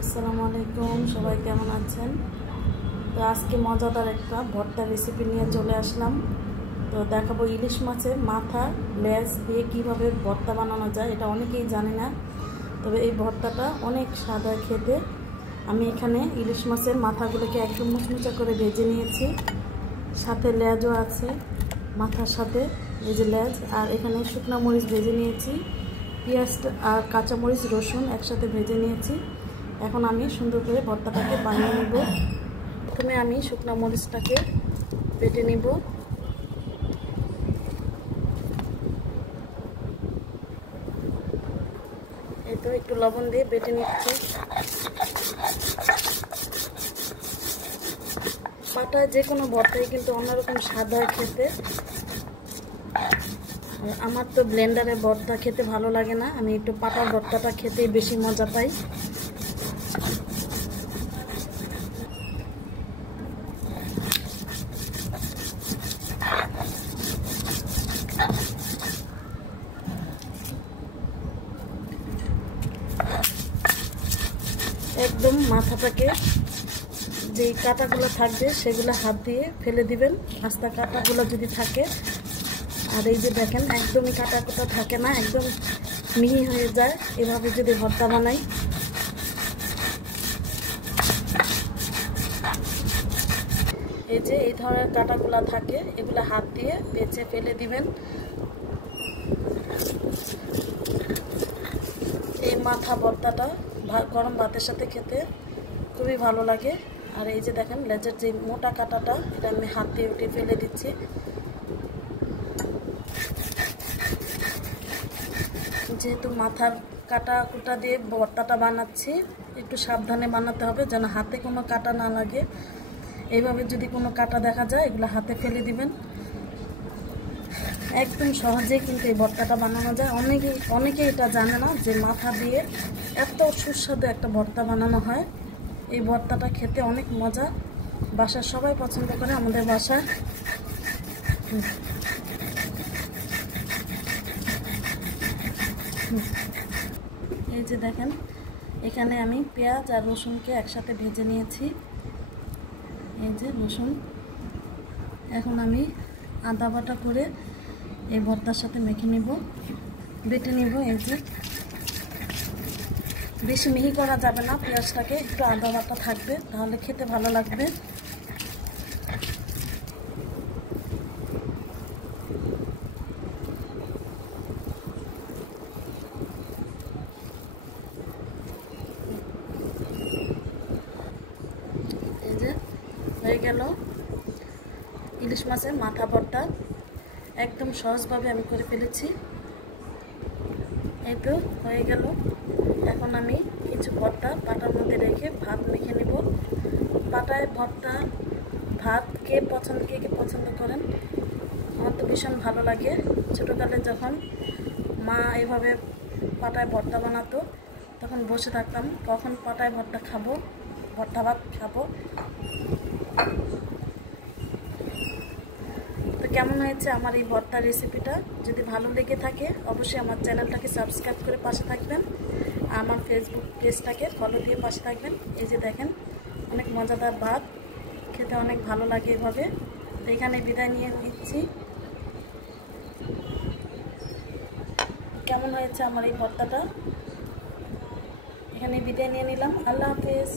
আসসালামু আলাইকুম, সবাই কেমন আছেন? তো আজকে মজাদার একটা ভর্তা রেসিপি নিয়ে চলে আসলাম। তো দেখাবো ইলিশ মাছের মাথা লেজ দিয়ে কীভাবে ভর্তা বানানো যায়। এটা অনেকেই জানে না, তবে এই ভর্তাটা অনেক স্বাদ হয় খেতে। আমি এখানে ইলিশ মাছের মাথাগুলোকে একদম মুচমুচা করে ভেজে নিয়েছি, সাথে লেজও আছে মাথার সাথে, এই যে লেজ। আর এখানে শুকনো মরিচ ভেজে নিয়েছি, পেঁয়াজ আর কাঁচামরিচ রসুন একসাথে ভেজে নিয়েছি। এখন আমি সুন্দর করে ভর্তাটাকে বানিয়ে নেব। প্রথমে আমি শুকনো মরিচটাকে বেটে নেব। এই তো একটু লবণ দিয়ে বেটে নিচ্ছি। পাটায় যে কোনো ভর্তাই কিন্তু অন্যরকম স্বাদ হয় খেতে। আমার তো ব্লেন্ডারে ভর্তা খেতে ভালো লাগে না, আমি একটু পাটার ভর্তাটা খেতে বেশি মজা পাই। একদম মাথাটাকে যে কাঁটাগুলো থাকবে সেগুলো হাত দিয়ে ফেলে দিবেন, আস্তা কাঁটাগুলো যদি থাকে। আর এই যে দেখেন একদমই কাঁটা কোটা থাকে না, একদম মিহি হয়ে যায় এভাবে যদি ভর্তা বানাই। এই যে এই ধরনের কাঁটাগুলো থাকে, এগুলো হাত দিয়ে বেছে ফেলে দিবেন। এই মাথা ভর্তাটা গরম ভাতের সাথে খেতে খুবই ভালো লাগে। আর এই যে দেখেন লেজের যে মোটা কাঁটাটা, এটা আমি হাত দিয়ে উঠে ফেলে দিচ্ছি। যেহেতু মাথার কাটা কুটা দিয়ে ভর্তাটা বানাচ্ছি, একটু সাবধানে বানাতে হবে যেন হাতে কোনো কাটা না লাগে। এইভাবে যদি কোনো কাটা দেখা যায় এগুলো হাতে ফেলে দিবেন। একদম সহজেই কিন্তু এই ভর্তাটা বানানো যায়। অনেকে এটা জানে না যে মাথা দিয়ে এত সুস্বাদু একটা ভর্তা বানানো হয়। এই ভর্তাটা খেতে অনেক মজা, বাসার সবাই পছন্দ করে আমাদের বাসায়। এই যে দেখেন এখানে আমি পেঁয়াজ আর রসুনকে একসাথে ভেজে নিয়েছি। এই যে রসুন, এখন আমি আদা বাটা করে এই ভর্তার সাথে মেখে নিব, বেটে নিব। এই যে বেশি মিহি করা যাবে না পেঁয়াজটাকে, একটু আদা বাটা থাকবে তাহলে খেতে ভালো লাগবে। এই যে হয়ে গেল ইলিশ মাছের মাথা ভর্তা, একদম সহজভাবে আমি করে ফেলেছি। এই তো হয়ে গেল। এখন আমি কিছু ভর্তা পাটার মধ্যে রেখে ভাত মেখে নেব। পাটায় ভর্তা ভাত কে পছন্দ করেন? আমার তো ভীষণ ভালো লাগে। ছোটোকালে যখন মা এভাবে পাটায় ভর্তা বানাতো তখন বসে থাকতাম, কখন পাটায় ভর্তা খাবো, ভর্তা ভাত খাবো। তো কেমন হয়েছে আমার এই ভর্তার রেসিপিটা? যদি ভালো লেগে থাকে অবশ্যই আমার চ্যানেলটাকে সাবস্ক্রাইব করে পাশে থাকবেন, আমার ফেসবুক পেজটাকে ফলো দিয়ে পাশে থাকবেন। এই যে দেখেন অনেক মজাদার ভাত, খেতে অনেক ভালো লাগে এভাবে। তো এখানে বিদায় নিয়ে নিচ্ছি। কেমন হয়েছে আমার এই ভর্তাটা? এখানে বিদায় নিয়ে নিলাম। আল্লাহ হাফেজ।